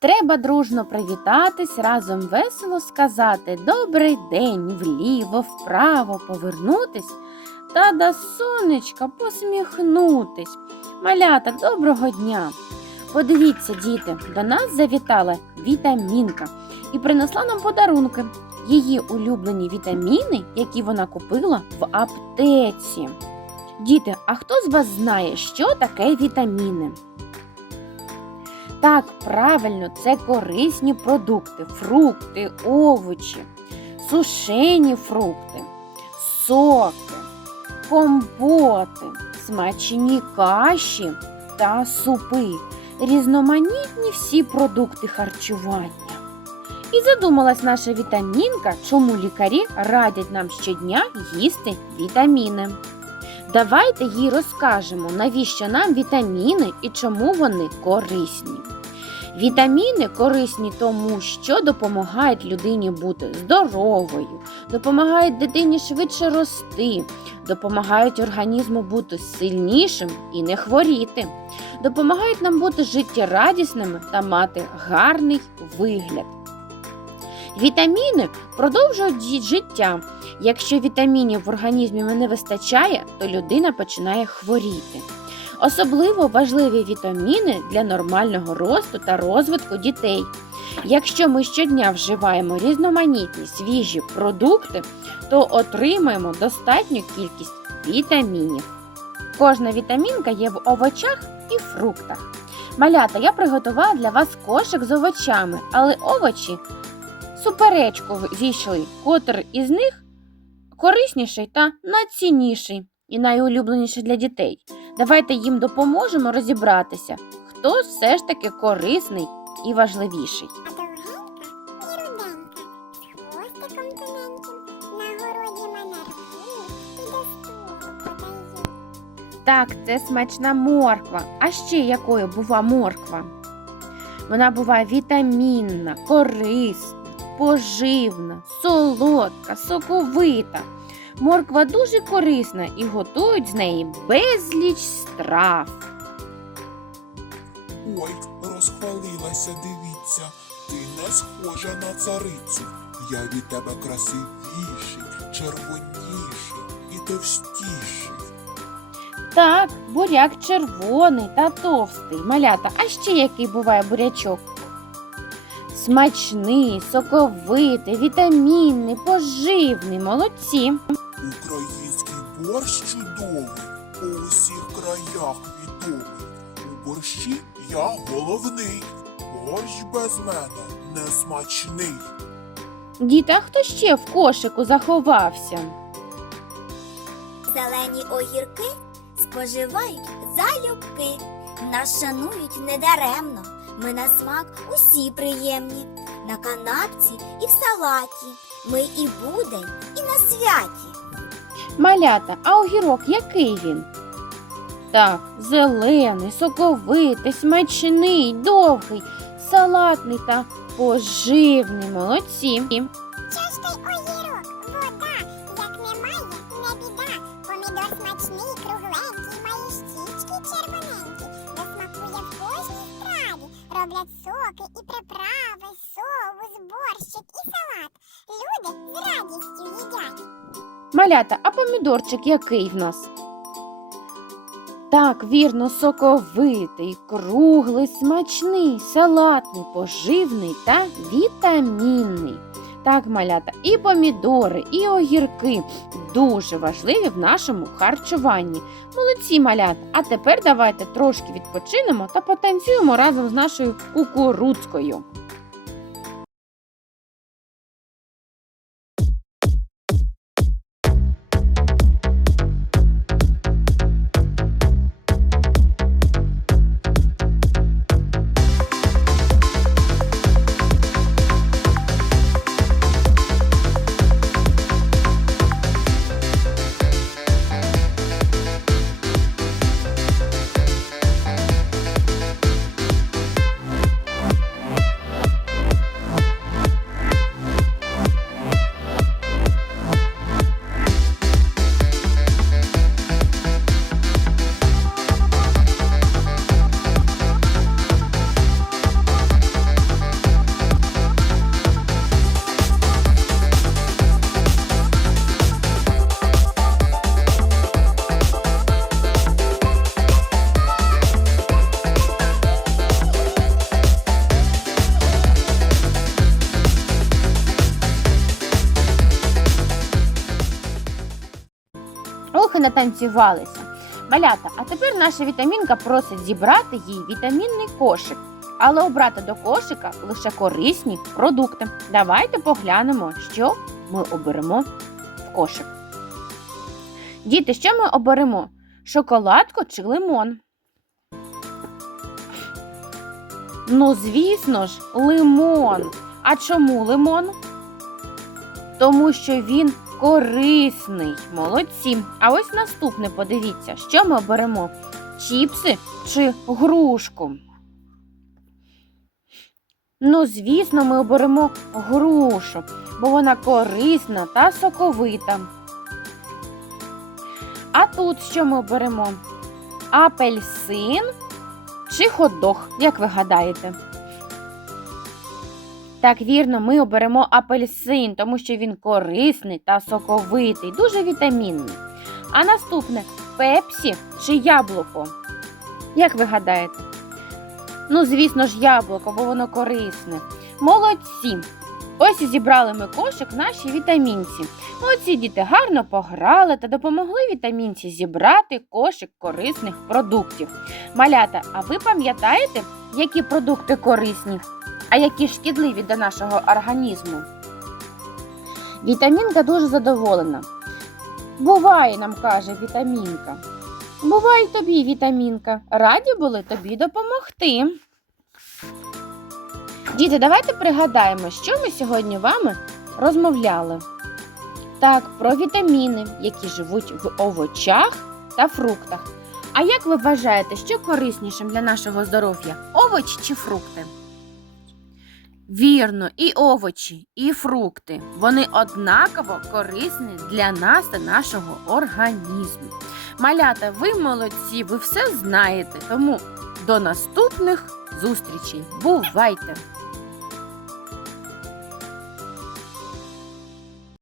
Треба дружно привітатись, разом весело сказати Добрий день, вліво, вправо повернутись та до сонечка посміхнутись. Малята, доброго дня! Подивіться, діти, до нас завітала вітамінка і принесла нам подарунки. Її улюблені вітаміни, які вона купила в аптеці. Діти, а хто з вас знає, що таке вітаміни? Так, правильно, це корисні продукти, фрукти, овочі, сушені фрукти, соки, компоти, смачні каші та супи, різноманітні всі продукти харчування. І задумалась наша вітамінка, чому лікарі радять нам щодня їсти вітаміни. Давайте їй розкажемо, навіщо нам вітаміни і чому вони корисні. Вітаміни корисні тому, що допомагають людині бути здоровою, допомагають дитині швидше рости, допомагають організму бути сильнішим і не хворіти, допомагають нам бути життєрадісними та мати гарний вигляд. Вітаміни продовжують життя. Якщо вітамінів в організмі не вистачає, то людина починає хворіти. Особливо важливі вітаміни для нормального росту та розвитку дітей. Якщо ми щодня вживаємо різноманітні свіжі продукти, то отримаємо достатню кількість вітамінів. Кожна вітамінка є в овочах і фруктах. Малята, я приготувала для вас кошик з овочами, але овочі суперечку зійшли, котр із них корисніший та найцінніший і найулюбленіший для дітей. Давайте їм допоможемо розібратися, хто все ж таки корисний і важливіший. Так, це смачна морква. А ще якою бува морква? Вона буває вітамінна, корисна, поживна, солодка, соковита. Морква дуже корисна і готують з неї безліч страв. Ой, розхвалилася, дивіться, ти не схожа на царицю. Я від тебе красивіший, червоніший і товстіший. Так, буряк червоний та товстий, малята. А ще який буває бурячок? Смачний, соковитий, вітамінний, поживний, молодці. Український борщ чудовий, у усіх краях відомий. У борщі я головний, борщ без мене не смачний. Діти, а хто ще в кошику заховався? Зелені огірки споживають залюбки. Нас шанують недаремно. Ми на смак усі приємні. На канапці і в салаті. Ми і будень, і на святі. Малята, а огірок який він? Так, зелений, соковитий, смачний, довгий, салатний та поживний. Молодці. Чистий огірок, Роблять соки і приправи, соус, борщик і салат. Люди з радістю їдять. Малята, а помідорчик який в нас? Так, вірно, соковитий, круглий, смачний, салатний, поживний та вітамінний. Так, малята, і помідори, і огірки дуже важливі в нашому харчуванні. Молодці малята! А тепер давайте трошки відпочинемо та потанцюємо разом з нашою кукурудзкою. Натанцювалися. Малята, а тепер наша вітамінка просить зібрати їй вітамінний кошик, але обрати до кошика лише корисні продукти. Давайте поглянемо, що ми оберемо в кошик. Діти, що ми оберемо? Шоколадку чи лимон? Ну, звісно ж, лимон. А чому лимон? Тому що він корисний. Молодці. А ось наступне, подивіться, що ми оберемо: чіпси чи грушку. Ну, звісно, ми оберемо грушу, бо вона корисна та соковита. А тут що ми оберемо? Апельсин чи хот-дог, як ви гадаєте? Так, вірно, ми оберемо апельсин, тому що він корисний та соковитий, дуже вітамінний. А наступне пепсі чи яблуко? Як ви гадаєте? Ну, звісно ж, яблуко, бо воно корисне. Молодці! Ось і зібрали ми кошик нашій вітамінці. Молодці діти гарно пограли та допомогли вітамінці зібрати кошик корисних продуктів. Малята, а ви пам'ятаєте, які продукти корисні, а які шкідливі для нашого організму? Вітамінка дуже задоволена. Буває, нам каже вітамінка. Бувай тобі, вітамінка. Раді були тобі допомогти. Діти, давайте пригадаємо, що ми сьогодні вами розмовляли. Так, про вітаміни, які живуть в овочах та фруктах. А як ви вважаєте, що кориснішим для нашого здоров'я? Овочі чи фрукти? Вірно, і овочі, і фрукти. Вони однаково корисні для нас та нашого організму. Малята, ви молодці, ви все знаєте. Тому до наступних зустрічей. Бувайте!